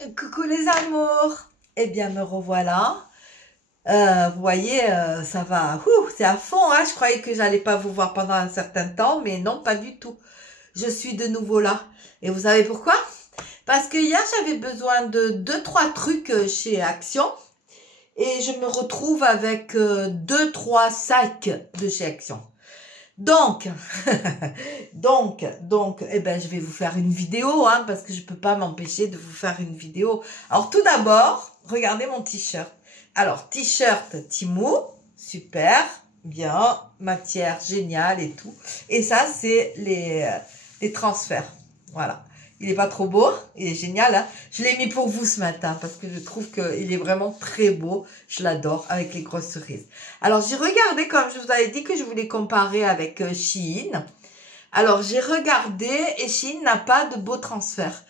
Coucou les amours. Eh bien, me revoilà. Vous voyez, ça va. C'est à fond, hein. Je croyais que j'allais pas vous voir pendant un certain temps, mais non, pas du tout. Je suis de nouveau là. Et vous savez pourquoi? Parce que hier, j'avais besoin de 2-3 trucs chez Action. Et je me retrouve avec 2-3 sacs de chez Action. Donc, eh ben, je vais vous faire une vidéo, hein, parce que je peux pas m'empêcher de vous faire une vidéo. Alors, tout d'abord, regardez mon t-shirt. Alors, t-shirt Temu, super, bien, matière géniale et tout. Et ça, c'est les transferts. Voilà. Il est pas trop beau, il est génial, hein. Je l'ai mis pour vous ce matin parce que je trouve qu'il est vraiment très beau. Je l'adore avec les grosses cerises. Alors, j'ai regardé, comme je vous avais dit que je voulais comparer avec Shein. Alors, j'ai regardé et Shein n'a pas de beau transfert.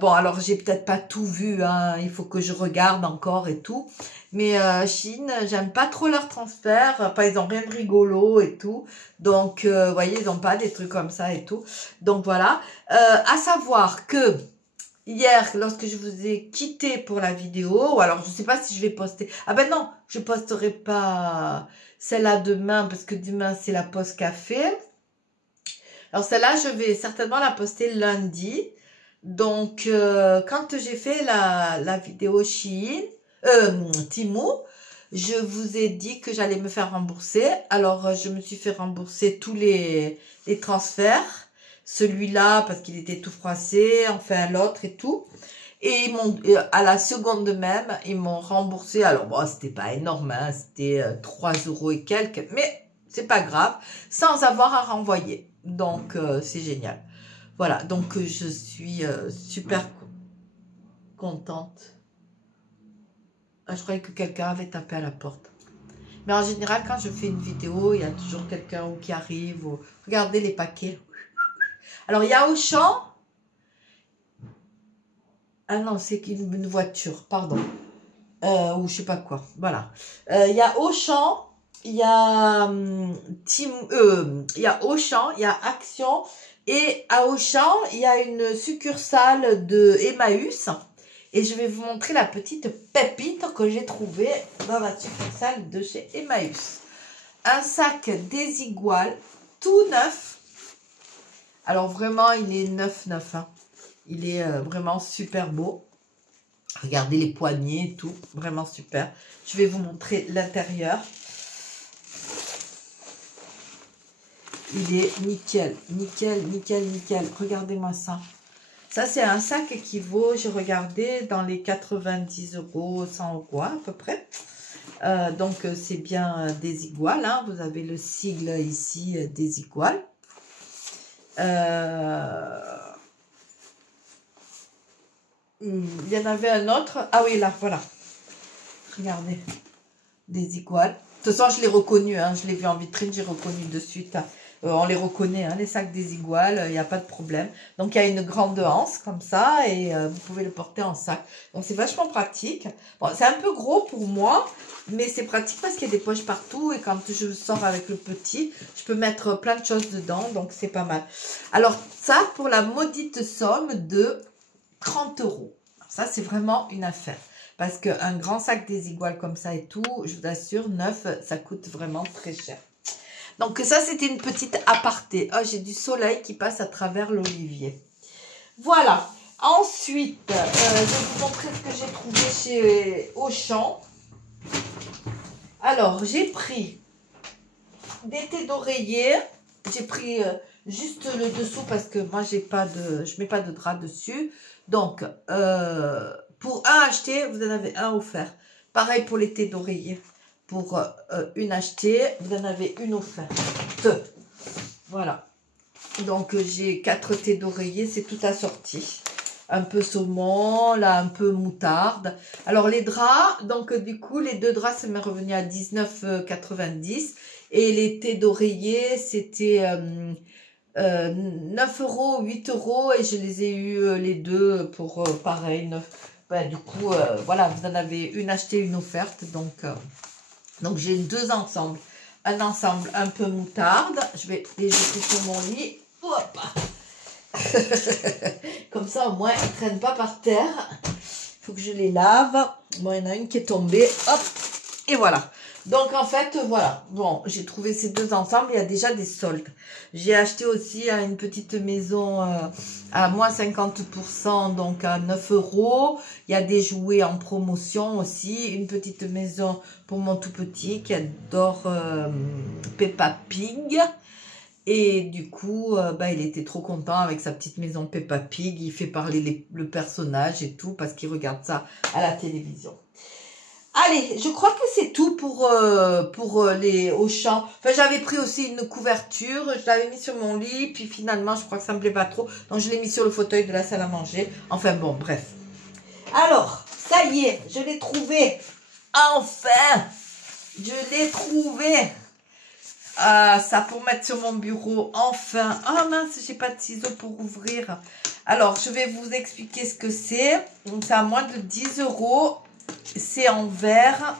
Bon, alors, j'ai peut-être pas tout vu, hein. Il faut que je regarde encore et tout. Mais Shein, j'aime pas trop leurs transferts. Enfin, ils ont rien de rigolo et tout. Donc, vous voyez, ils ont pas des trucs comme ça et tout. Donc, voilà. À savoir que hier, lorsque je vous ai quitté pour la vidéo, ou alors je sais pas si je vais poster. Ah ben non, je posterai pas celle-là demain parce que demain, c'est la pause café. Alors, celle-là, je vais certainement la poster lundi. Donc, quand j'ai fait la vidéo Shein, Temu, je vous ai dit que j'allais me faire rembourser. Alors, je me suis fait rembourser tous les transferts. Celui-là, parce qu'il était tout froissé, enfin l'autre et tout. Et ils m'ont, à la seconde même, ils m'ont remboursé. Alors, bon, c'était pas énorme, hein, c'était 3 € et quelques, mais c'est pas grave, sans avoir à renvoyer. Donc, c'est génial. Voilà, donc je suis super contente. Ah, je croyais que quelqu'un avait tapé à la porte. Mais en général, quand je fais une vidéo, il y a toujours quelqu'un qui arrive. Regardez les paquets. Alors, il y a Auchan. Ah non, c'est une voiture, pardon. Ou je sais pas quoi. Voilà. Il y a Auchan, il y a il y a Auchan, il y a Action. Et à Auchan, il y a une succursale de Emmaüs. Et je vais vous montrer la petite pépite que j'ai trouvée dans la succursale de chez Emmaüs. Un sac Desigual, tout neuf. Alors vraiment, il est neuf. Hein. Il est vraiment super beau. Regardez les poignées et tout. Vraiment super. Je vais vous montrer l'intérieur. Il est nickel. Nickel. Regardez-moi ça. Ça, c'est un sac qui vaut, j'ai regardé, dans les 90 €, 100 € à peu près. Donc, c'est bien Desigual. Hein. Vous avez le sigle ici, Desigual. Il y en avait un autre. Ah oui, là, voilà. Regardez. Desigual. De toute façon, je l'ai reconnu. Hein. Je l'ai vu en vitrine, j'ai reconnu de suite. On les reconnaît, hein, les sacs Desigual, il n'y a pas de problème. Donc, il y a une grande anse comme ça et vous pouvez le porter en sac. Donc, c'est vachement pratique. Bon, c'est un peu gros pour moi, mais c'est pratique parce qu'il y a des poches partout. Et quand je sors avec le petit, je peux mettre plein de choses dedans. Donc, c'est pas mal. Alors, ça, pour la maudite somme de 30 €. Ça, c'est vraiment une affaire. Parce qu'un grand sac Desigual comme ça et tout, je vous assure, neuf, ça coûte vraiment très cher. Donc ça, c'était une petite aparté. Oh, j'ai du soleil qui passe à travers l'olivier. Voilà. Ensuite, je vais vous montrer ce que j'ai trouvé chez Auchan. Alors, j'ai pris des thés d'oreiller. J'ai pris juste le dessous parce que moi, je mets pas de drap dessus. Donc, pour un acheté, vous en avez un offert. Pareil pour les thés d'oreiller. Pour une achetée, vous en avez une offerte. Voilà. Donc, j'ai 4 thés d'oreiller, c'est tout assorti. Un peu saumon, là, un peu moutarde. Alors, les draps, donc, du coup, les 2 draps, ça m'est revenu à 19,90 €. Et les thés d'oreiller, c'était 9 €, 8 €. Et je les ai eu les deux pour pareil. 9. Ben, du coup, voilà, vous en avez une achetée, une offerte. Donc, j'ai 2 ensembles. Un ensemble un peu moutarde. Je vais les jeter sur mon lit. Hop. Comme ça, au moins, ils ne traînent pas par terre. faut que je les lave. Bon, il y en a une qui est tombée. Hop. Et voilà. Donc, en fait, voilà. Bon, j'ai trouvé ces deux ensemble. Il y a déjà des soldes. J'ai acheté aussi à une petite maison à moins 50%, donc à 9 €. Il y a des jouets en promotion aussi. Une petite maison pour mon tout petit qui adore Peppa Pig. Et du coup, il était trop content avec sa petite maison Peppa Pig. Il fait parler le personnage et tout parce qu'il regarde ça à la télévision. Allez, je crois que c'est tout pour les Auchan. Enfin, j'avais pris aussi une couverture. Je l'avais mis sur mon lit. Puis finalement, je crois que ça me plaît pas trop. Donc, je l'ai mis sur le fauteuil de la salle à manger. Enfin, bon, bref. Alors, ça y est, je l'ai trouvé. Enfin, je l'ai trouvé. Ça pour mettre sur mon bureau. Enfin. Ah mince, j'ai pas de ciseaux pour ouvrir. Alors, je vais vous expliquer ce que c'est. Donc, c'est à moins de 10 €. C'est en verre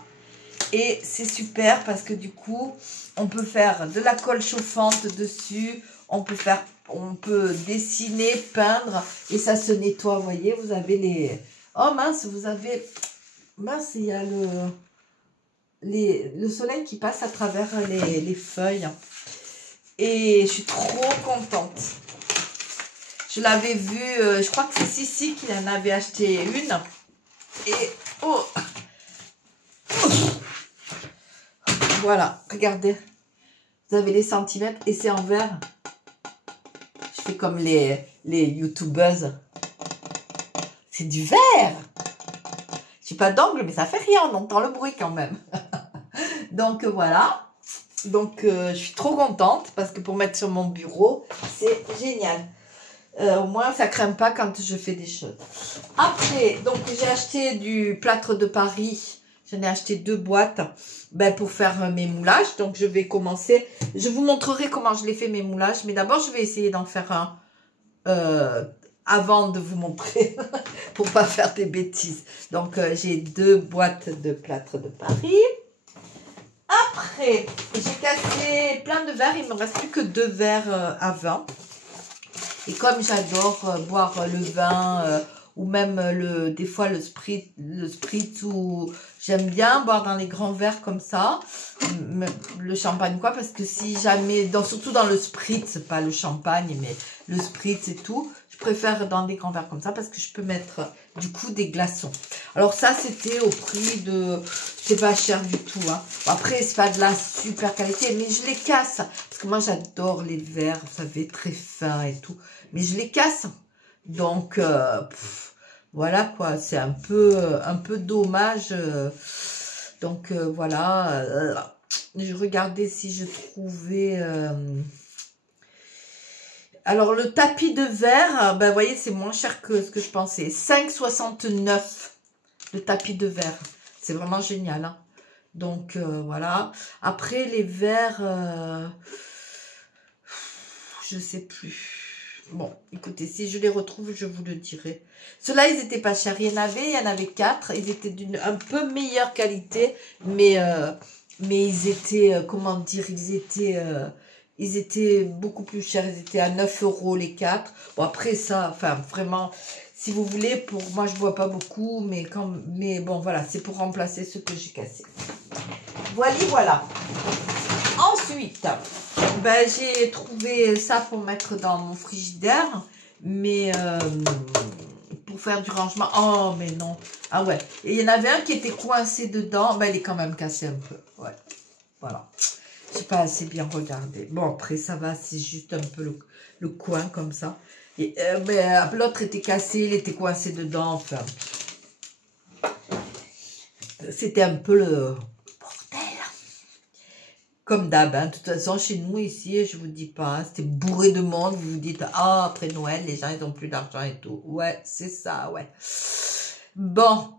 et c'est super parce que du coup on peut faire de la colle chauffante dessus, on peut dessiner, peindre et ça se nettoie. Vous voyez, vous avez les il y a le soleil qui passe à travers les feuilles et je suis trop contente. Je l'avais vu, je crois que c'est Sissi qui en avait acheté une. Et oh, voilà, regardez, vous avez les centimètres et c'est en verre. Je fais comme les youtubeuses. C'est du verre. J'ai pas d'angle, mais ça fait rien, on entend le bruit quand même. Donc voilà. Donc je suis trop contente parce que pour mettre sur mon bureau, c'est génial. Au moins, ça craint pas quand je fais des choses. Après, donc j'ai acheté du plâtre de Paris. J'en ai acheté 2 boîtes pour faire mes moulages. Donc, je vais commencer. Je vous montrerai comment je les fais, mes moulages. Mais d'abord, je vais essayer d'en faire un avant de vous montrer pour pas faire des bêtises. Donc, j'ai 2 boîtes de plâtre de Paris. Après, j'ai cassé plein de verres. Il me reste plus que 2 verres à vin. Et comme j'adore boire le vin ou même des fois le spritz ou j'aime bien boire dans les grands verres comme ça, le champagne quoi, parce que si jamais, surtout dans le spritz, pas le champagne, mais le spritz et tout, je préfère dans des grands verres comme ça parce que je peux mettre du coup des glaçons. Alors ça c'était au prix de, c'est pas cher du tout. Hein. Après c'est pas de la super qualité, mais je les casse parce que moi j'adore les verres, vous savez, très fins et tout, mais je les casse. Donc voilà quoi, c'est un peu dommage. Donc voilà, je regardais si je trouvais. Alors, le tapis de verre, vous voyez, c'est moins cher que ce que je pensais. 5,69 le tapis de verre. C'est vraiment génial. Hein. Donc, voilà. Après, les verres, je sais plus. Bon, écoutez, si je les retrouve, je vous le dirai. Ceux-là, ils étaient pas chers. Il y en avait 4. Ils étaient d'une un peu meilleure qualité, mais ils étaient, comment dire, ils étaient beaucoup plus chers, ils étaient à 9 € les 4. Bon, après ça, enfin, vraiment, si vous voulez, pour moi, je bois pas beaucoup, mais bon, voilà, c'est pour remplacer ce que j'ai cassé. Voilà. Ensuite, j'ai trouvé ça pour mettre dans mon frigidaire, mais pour faire du rangement. Oh, mais non. Ah ouais, et il y en avait un qui était coincé dedans, il est quand même cassé un peu. Ouais, voilà. Je n'ai pas assez bien regardé. Bon, après, ça va, c'est juste un peu le coin comme ça. Et l'autre était cassé, il était coincé dedans. Enfin, c'était un peu le bordel. Comme d'hab, hein. De toute façon, chez nous, ici, je vous dis pas, hein, c'était bourré de monde. Vous vous dites, ah, après Noël, les gens, ils n'ont plus d'argent et tout. Ouais, c'est ça, ouais. Bon.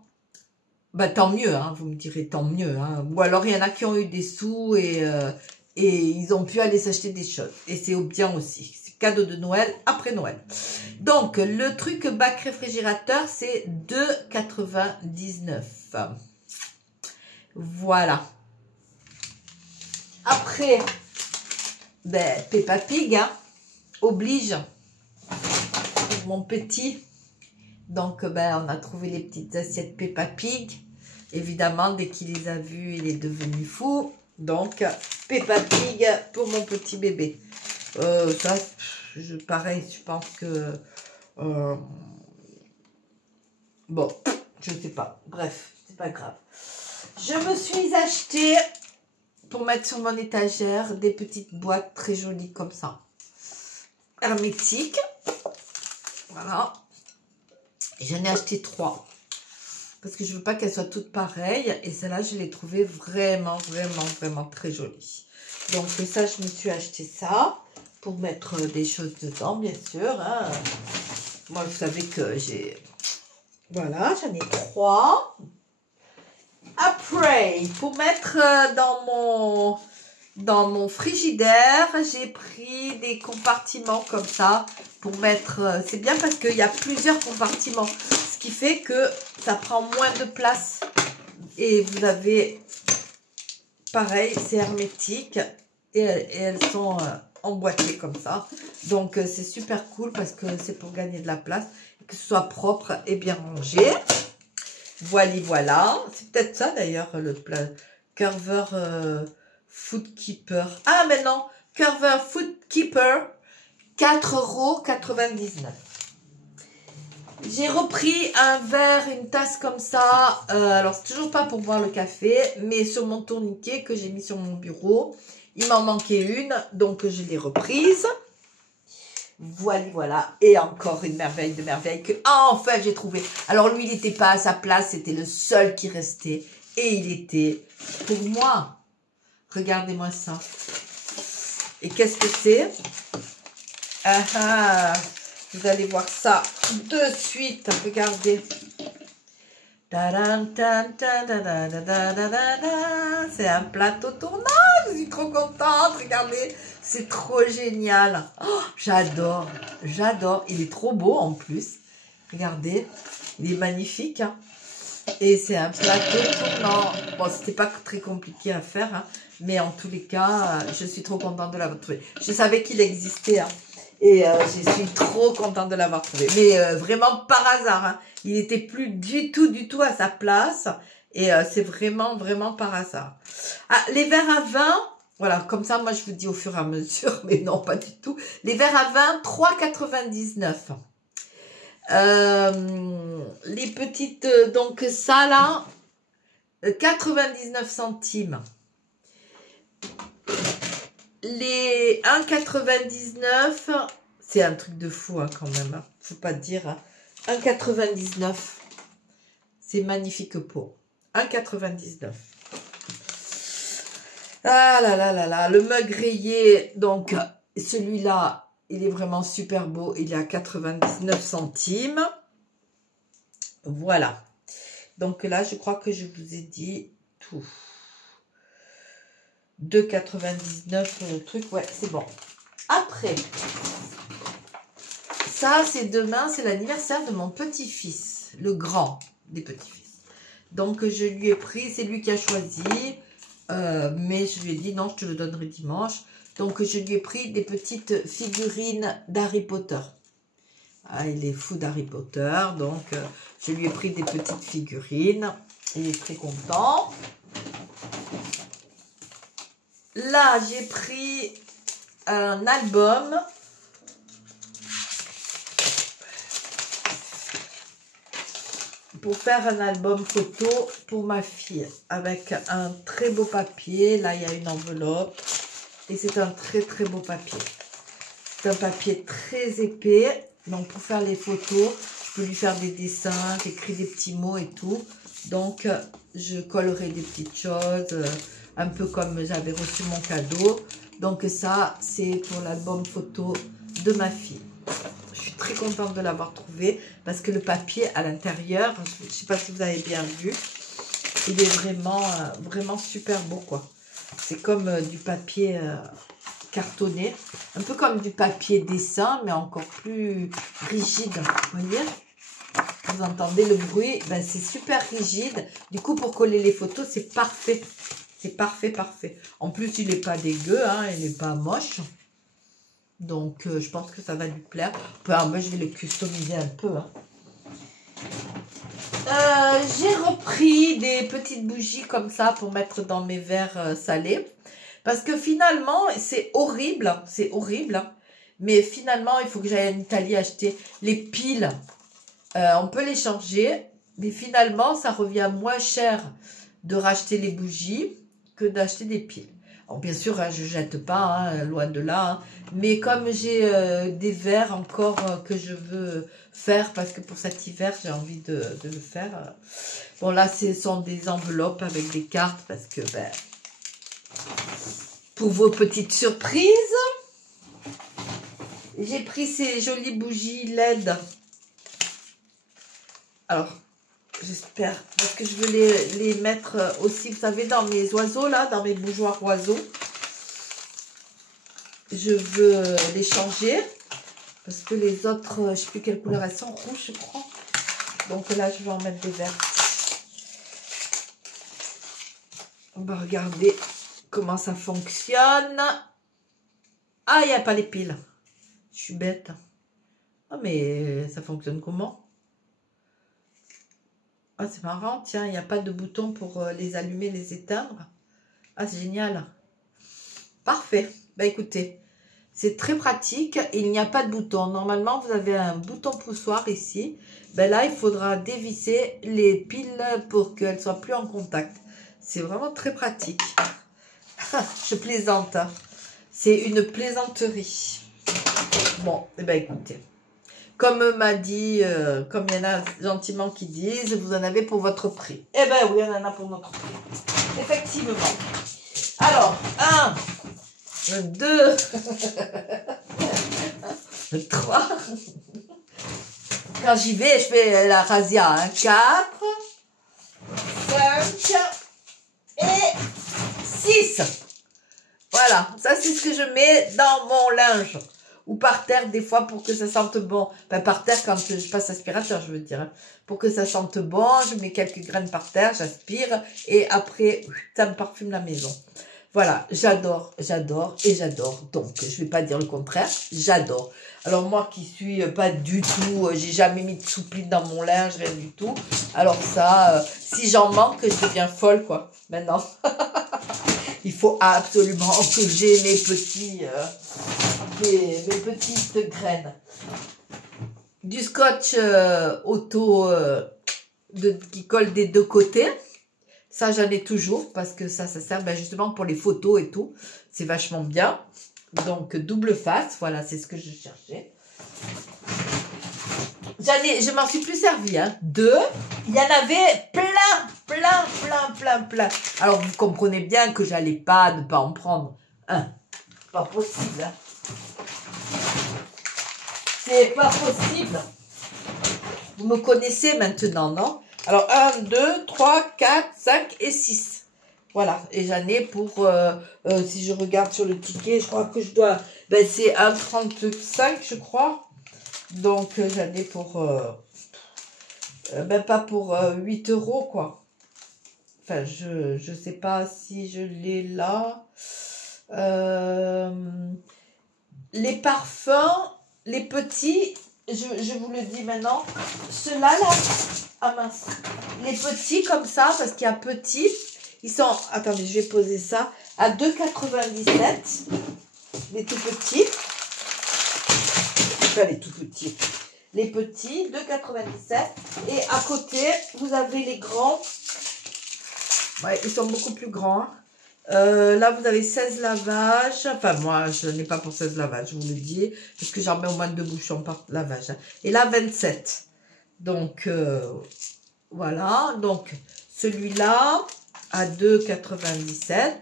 Tant mieux, hein, vous me direz, tant mieux. Hein. Ou alors, il y en a qui ont eu des sous et ils ont pu aller s'acheter des choses. Et c'est bien aussi. C'est cadeau de Noël après Noël. Donc, le truc bac réfrigérateur, c'est 2,99 €. Voilà. Après, Peppa Pig, hein, oblige. Mon petit, Donc, ben, on a trouvé les petites assiettes Peppa Pig. Évidemment, dès qu'il les a vues, il est devenu fou. Donc, Peppa Pig pour mon petit bébé. Ça, pareil, je pense que... bon, je sais pas. Bref, c'est pas grave. Je me suis acheté, pour mettre sur mon étagère, des petites boîtes très jolies comme ça. Hermétiques. Voilà. J'en ai acheté 3. Parce que je veux pas qu'elles soient toutes pareilles. Et celle-là, je l'ai trouvée vraiment, vraiment, vraiment très jolie. Donc ça, je me suis acheté ça. Pour mettre des choses dedans, bien sûr. Hein. Moi, vous savez que j'ai... Voilà, j'en ai 3. Après, pour mettre dans mon frigidaire, j'ai pris des compartiments comme ça. Pour mettre... c'est bien parce qu'il y a plusieurs compartiments. Ce qui fait que ça prend moins de place. Et vous avez... Pareil, c'est hermétique. Et elles sont emboîtées comme ça. Donc, c'est super cool parce que c'est pour gagner de la place. Que ce soit propre et bien rangé. Voilà. C'est peut-être ça d'ailleurs, le plat. Curver Food Keeper. Ah, mais non. Curver Food Keeper. 4,99 €. J'ai repris un verre, une tasse comme ça. Alors, c'est toujours pas pour boire le café. Mais sur mon tourniquet que j'ai mis sur mon bureau. Il m'en manquait une. Donc, je l'ai reprise. Voilà. Et encore une merveille de merveille que enfin j'ai trouvé. Alors lui, il n'était pas à sa place. C'était le seul qui restait. Et il était pour moi. Regardez-moi ça. Et qu'est-ce que c'est? Vous allez voir ça de suite. Regardez. C'est un plateau tournant. Je suis trop contente. Regardez. C'est trop génial. Oh, j'adore. Il est trop beau en plus. Regardez. Il est magnifique. Hein. Et c'est un plateau tournant. Bon, c'était pas très compliqué à faire. Hein, mais en tous les cas, je suis trop contente de l'avoir trouvé. Je savais qu'il existait. Hein, et je suis trop contente de l'avoir trouvé. Mais vraiment par hasard. Hein, il n'était plus du tout à sa place. Et c'est vraiment par hasard. Ah, les verres à vin. Voilà, comme ça, moi, je vous dis au fur et à mesure, mais non, pas du tout. Les verres à vin, 3,99 €. Les petites, donc ça, là, 99 centimes. Les 1,99 €, c'est un truc de fou, hein, quand même. Hein. Faut pas dire. Hein. 1,99 €. C'est magnifique pot. 1,99 €. Ah là, le mug rayé, donc celui-là, il est vraiment super beau, il est à 99 centimes. Voilà. Donc là, je crois que je vous ai dit tout. 2,99 le truc, ouais, c'est bon. Après, ça, c'est demain, c'est l'anniversaire de mon petit-fils, le grand des petits-fils. Donc, je lui ai pris, c'est lui qui a choisi... mais je lui ai dit non, je te le donnerai dimanche. Donc je lui ai pris des petites figurines d'Harry Potter. Ah, il est fou d'Harry Potter, donc je lui ai pris des petites figurines. Il est très content. Là, j'ai pris un album. Pour faire un album photo pour ma fille avec un très beau papier. Là, il y a une enveloppe et c'est un très beau papier. C'est un papier très épais. Donc, pour faire les photos, je peux lui faire des dessins, j'écris des petits mots et tout. Donc, je collerai des petites choses, un peu comme j'avais reçu mon cadeau. Donc, ça, c'est pour l'album photo de ma fille. Je suis très contente de l'avoir trouvé parce que le papier à l'intérieur, je ne sais pas si vous avez bien vu, il est vraiment super beau, quoi. C'est comme du papier cartonné, un peu comme du papier dessin, mais encore plus rigide. Vous voyez? Vous entendez le bruit? Ben, c'est super rigide. Du coup, pour coller les photos, c'est parfait. C'est parfait. En plus, il n'est pas dégueu, hein, il n'est pas moche. Donc, je pense que ça va lui plaire. Moi, je vais le customiser un peu. Hein. J'ai repris des petites bougies comme ça pour mettre dans mes verres salés. Parce que finalement, c'est horrible, hein. Mais finalement, il faut que j'aille en Italie acheter les piles. On peut les changer, mais finalement, ça revient moins cher de racheter les bougies que d'acheter des piles. Alors, bien sûr, hein, je ne jette pas, hein, loin de là. Hein, mais comme j'ai des verres encore que je veux faire, parce que pour cet hiver, j'ai envie de le faire. Bon, là, ce sont des enveloppes avec des cartes, parce que, ben, pour vos petites surprises, j'ai pris ces jolies bougies LED. Alors, j'espère, parce que je veux les mettre aussi, vous savez, dans mes oiseaux, là, dans mes bougeoirs oiseaux. Je veux les changer, parce que les autres, je ne sais plus quelle couleur elles sont, rouges, je crois. Donc là, je vais en mettre des verts. On va regarder comment ça fonctionne. Ah, il n'y a pas les piles. Je suis bête. Ah, mais ça fonctionne comment? Ah, c'est marrant, tiens, il n'y a pas de bouton pour les allumer, les éteindre. Ah, c'est génial. Parfait. Bah écoutez, c'est très pratique. Il n'y a pas de bouton. Normalement, vous avez un bouton poussoir ici. Ben là, il faudra dévisser les piles pour qu'elles soient plus en contact. C'est vraiment très pratique. Je plaisante. Hein. C'est une plaisanterie. Bon, eh ben écoutez. Comme m'a dit, comme il y en a gentiment qui disent, vous en avez pour votre prix. Eh ben oui, on en a pour notre prix. Effectivement. Alors, 1, 2, 3. Quand j'y vais, je fais la razzia. Hein. 4, 5 et 6. Voilà, ça c'est ce que je mets dans mon linge. Ou par terre des fois pour que ça sente bon. Enfin par terre quand je passe aspirateur je veux dire. Hein. Pour que ça sente bon, je mets quelques graines par terre, j'aspire. Et après, ça me parfume la maison. Voilà, j'adore, j'adore et j'adore. Donc, je vais pas dire le contraire, j'adore. Alors moi qui suis pas du tout, j'ai jamais mis de soupline dans mon linge, rien du tout. Alors ça, si j'en manque, je deviens folle quoi, maintenant. Il faut absolument que j'ai mes petits, mes petites graines. Du scotch auto qui colle des deux côtés. Ça, j'en ai toujours parce que ça sert ben, justement pour les photos et tout. C'est vachement bien. Donc, double face. Voilà, c'est ce que je cherchais. Je m'en suis plus servi. Hein. 2. Il y en avait plein. Alors, vous comprenez bien que j'allais pas ne pas en prendre un. Pas possible. Hein. C'est pas possible. Vous me connaissez maintenant, non? Alors, 1, 2, 3, 4, 5 et 6. Voilà. Et j'en ai pour, si je regarde sur le ticket, je crois que je dois, ben c'est 1,35 je crois. Donc, j'en ai pour, ben pas pour 8 €, quoi. Enfin, je sais pas si je l'ai là. Les parfums, les petits, je vous le dis maintenant, ceux-là, là, ah mince, les petits comme ça, parce qu'il y a petits, ils sont, attendez, je vais poser ça, à 2,97, les tout petits, enfin les tout petits, les petits, 2,97, et à côté, vous avez les grands, ouais, ils sont beaucoup plus grands, hein. Là, vous avez 16 lavages. Enfin, moi, je n'ai pas pour 16 lavages, je vous le dis. Parce que j'en mets au moins 2 bouchons par lavage. Hein. Et là, 27. Donc, voilà. Donc, celui-là, à 2,97.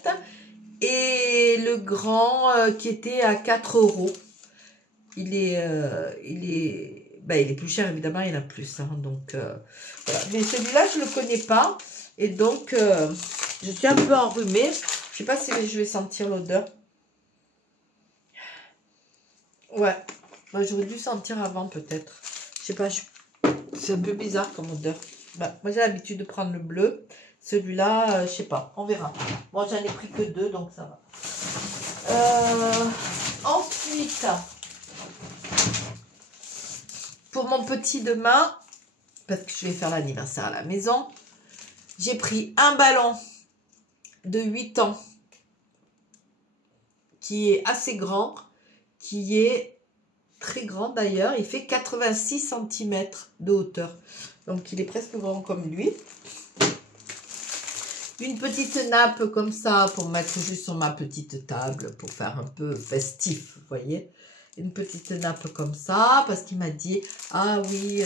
Et le grand qui était à 4 €. Il est plus cher, évidemment, il y en a plus. Hein, donc, voilà. Mais celui-là, je ne le connais pas. Et donc, je suis un peu enrhumée. Je sais pas si je vais sentir l'odeur. Ouais. Bah, j'aurais dû sentir avant, peut-être. Je sais pas. C'est un peu bizarre comme odeur. Bah, moi, j'ai l'habitude de prendre le bleu. Celui-là, je sais pas. On verra. Moi, j'en ai pris que 2, donc ça va. Ensuite, pour mon petit demain, parce que je vais faire l'anniversaire à la maison. J'ai pris un ballon de 8 ans qui est assez grand, qui est très grand d'ailleurs. Il fait 86 cm de hauteur. Donc, il est presque grand comme lui. Une petite nappe comme ça pour mettre juste sur ma petite table pour faire un peu festif, vous voyez. Une petite nappe comme ça parce qu'il m'a dit, ah oui,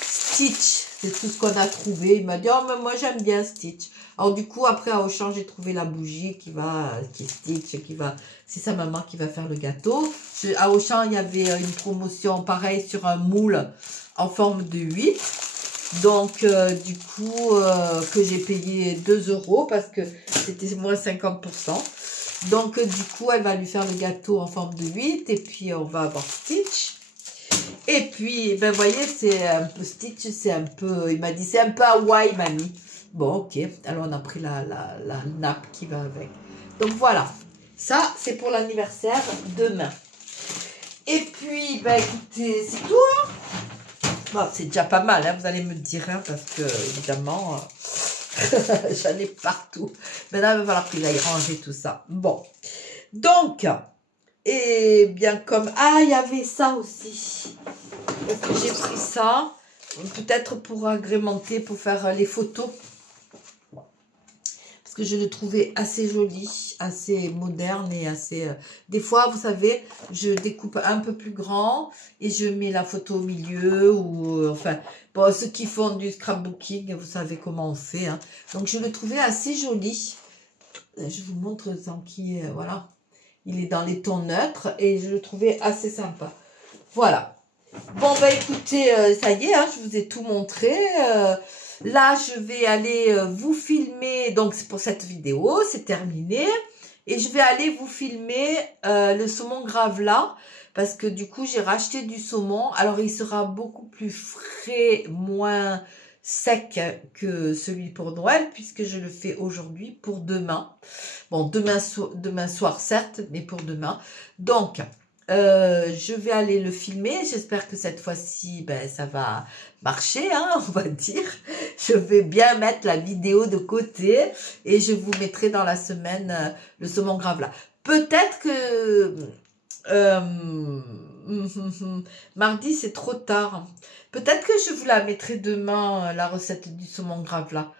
Stitch, c'est tout ce qu'on a trouvé. Il m'a dit, oh mais moi j'aime bien Stitch. Alors du coup, après à Auchan, j'ai trouvé la bougie qui est Stitch, c'est sa maman qui va faire le gâteau. À Auchan, il y avait une promotion pareille sur un moule en forme de 8. Donc, du coup, que j'ai payé 2 € parce que c'était moins 50%. Donc, du coup, elle va lui faire le gâteau en forme de 8. Et puis, on va avoir Stitch. Et puis, ben, vous voyez, c'est un peu Stitch, c'est un peu... Il m'a dit, c'est un peu Hawaii, mamie. Bon, ok. Alors, on a pris la nappe qui va avec. Donc, voilà. Ça, c'est pour l'anniversaire demain. Et puis, ben, écoutez, c'est tout, hein. Bon, c'est déjà pas mal, hein, vous allez me dire, hein, parce que, évidemment, j'en ai partout. Maintenant, il va falloir qu'il aille ranger tout ça. Bon, donc, et bien comme... Ah, il y avait ça aussi. Donc, j'ai pris ça, peut-être pour agrémenter, pour faire les photos. Parce que je le trouvais assez joli, assez moderne et assez... Des fois, vous savez, je découpe un peu plus grand et je mets la photo au milieu ou... enfin, bon, ceux qui font du scrapbooking, vous savez comment on fait. Hein. Donc, je le trouvais assez joli. Je vous montre sans qui... voilà. Il est dans les tons neutres et je le trouvais assez sympa. Voilà. Bon, bah écoutez, ça y est, hein, je vous ai tout montré. Là, je vais aller vous filmer, donc c'est pour cette vidéo, c'est terminé. Et je vais aller vous filmer le saumon gravlax, parce que du coup, j'ai racheté du saumon. Alors, il sera beaucoup plus frais, moins sec que celui pour Noël, puisque je le fais aujourd'hui pour demain. Bon, demain soir, certes, mais pour demain. Donc... je vais aller le filmer. J'espère que cette fois-ci, ben, ça va marcher, hein, on va dire. Je vais bien mettre la vidéo de côté et je vous mettrai dans la semaine le saumon gravlax. Peut-être que mardi, c'est trop tard. Peut-être que je vous la mettrai demain, la recette du saumon gravlax.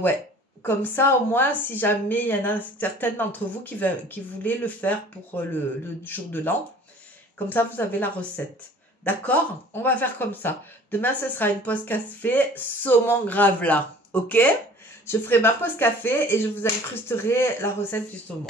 Ouais. Comme ça, au moins, si jamais il y en a certaines d'entre vous qui voulaient le faire pour le jour de l'an, comme ça, vous avez la recette. D'accord? On va faire comme ça. Demain, ce sera une pause café saumon gravlax. Ok? Je ferai ma pause café et je vous incrusterai la recette du saumon.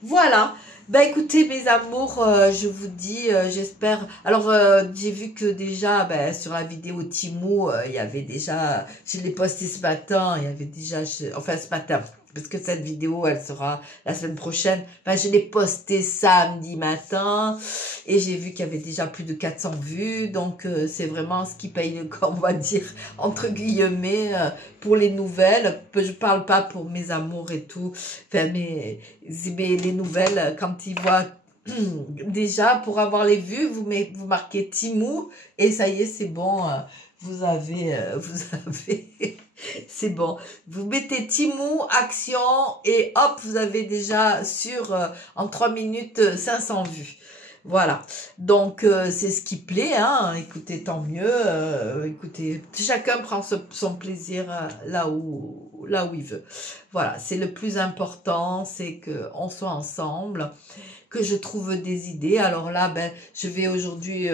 Voilà. Ben écoutez mes amours, je vous dis, j'espère. Alors j'ai vu que déjà, ben, sur la vidéo Temu, il y avait déjà, je l'ai posté ce matin, il y avait déjà, enfin ce matin, parce que cette vidéo, elle sera la semaine prochaine. Ben, je l'ai posté samedi matin et j'ai vu qu'il y avait déjà plus de 400 vues. Donc c'est vraiment ce qui paye le corps, on va dire, entre guillemets, pour les nouvelles. Je parle pas pour mes amours et tout, enfin mais les nouvelles, quand ils voient déjà, pour avoir les vues, vous marquez Temu et ça y est, c'est bon, vous avez c'est bon. Vous mettez Temu, action et hop, vous avez déjà en 3 minutes 500 vues. Voilà, donc c'est ce qui plaît, hein. Écoutez, tant mieux, écoutez, chacun prend son plaisir là où il veut. Voilà, c'est le plus important, c'est qu'on soit ensemble, que je trouve des idées. Alors là, ben, je vais aujourd'hui...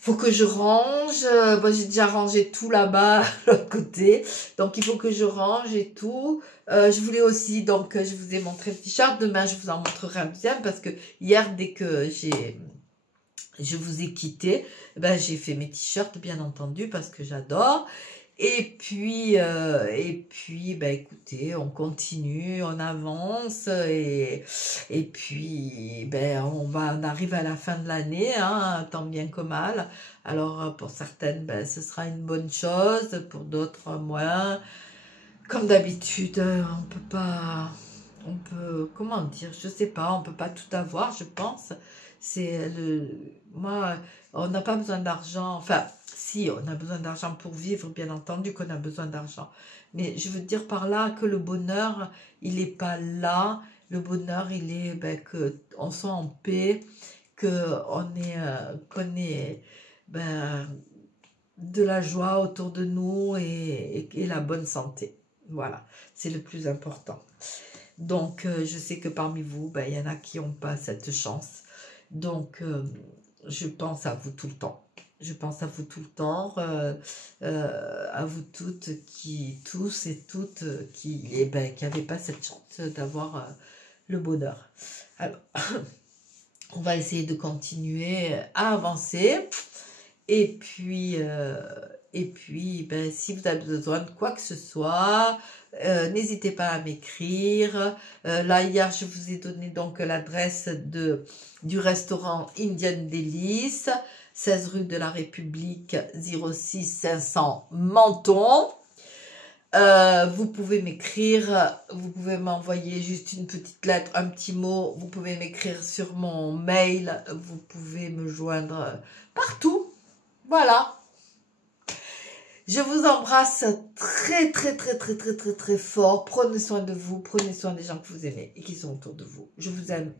faut que je range, bon, j'ai déjà rangé tout là-bas, de l'autre côté, donc il faut que je range et tout. Je voulais aussi, donc je vous ai montré le t-shirt, demain je vous en montrerai un deuxième, parce que hier, dès que je vous ai quitté, ben, j'ai fait mes t-shirts, bien entendu, parce que j'adore. Et puis, ben, écoutez, on continue, on avance et puis, ben, on arrive à la fin de l'année, hein, tant bien que mal. Alors, pour certaines, ben, ce sera une bonne chose, pour d'autres, moins. Comme d'habitude, comment dire, je sais pas, on peut pas tout avoir, je pense. Moi, on n'a pas besoin d'argent, enfin... si on a besoin d'argent pour vivre, bien entendu qu'on a besoin d'argent. Mais je veux dire par là que le bonheur, il n'est pas là. Le bonheur, il est ben, qu'on soit en paix, qu'on ait ben, de la joie autour de nous et la bonne santé. Voilà, c'est le plus important. Donc, je sais que parmi vous, ben, il y en a qui n'ont pas cette chance. Donc, je pense à vous tout le temps. Je pense à vous tout le temps, à vous toutes, tous et toutes, qui n'avaient pas cette chance d'avoir le bonheur. Alors, on va essayer de continuer à avancer. Et puis ben, si vous avez besoin de quoi que ce soit, n'hésitez pas à m'écrire. Là, hier, je vous ai donné donc l'adresse du restaurant Indian Délices, 16 rue de la République, 06 500 Menton. Vous pouvez m'écrire, vous pouvez m'envoyer juste une petite lettre, un petit mot, vous pouvez m'écrire sur mon mail, vous pouvez me joindre partout. Voilà. Je vous embrasse très, très, très, très, très, très, très fort. Prenez soin de vous, prenez soin des gens que vous aimez et qui sont autour de vous. Je vous aime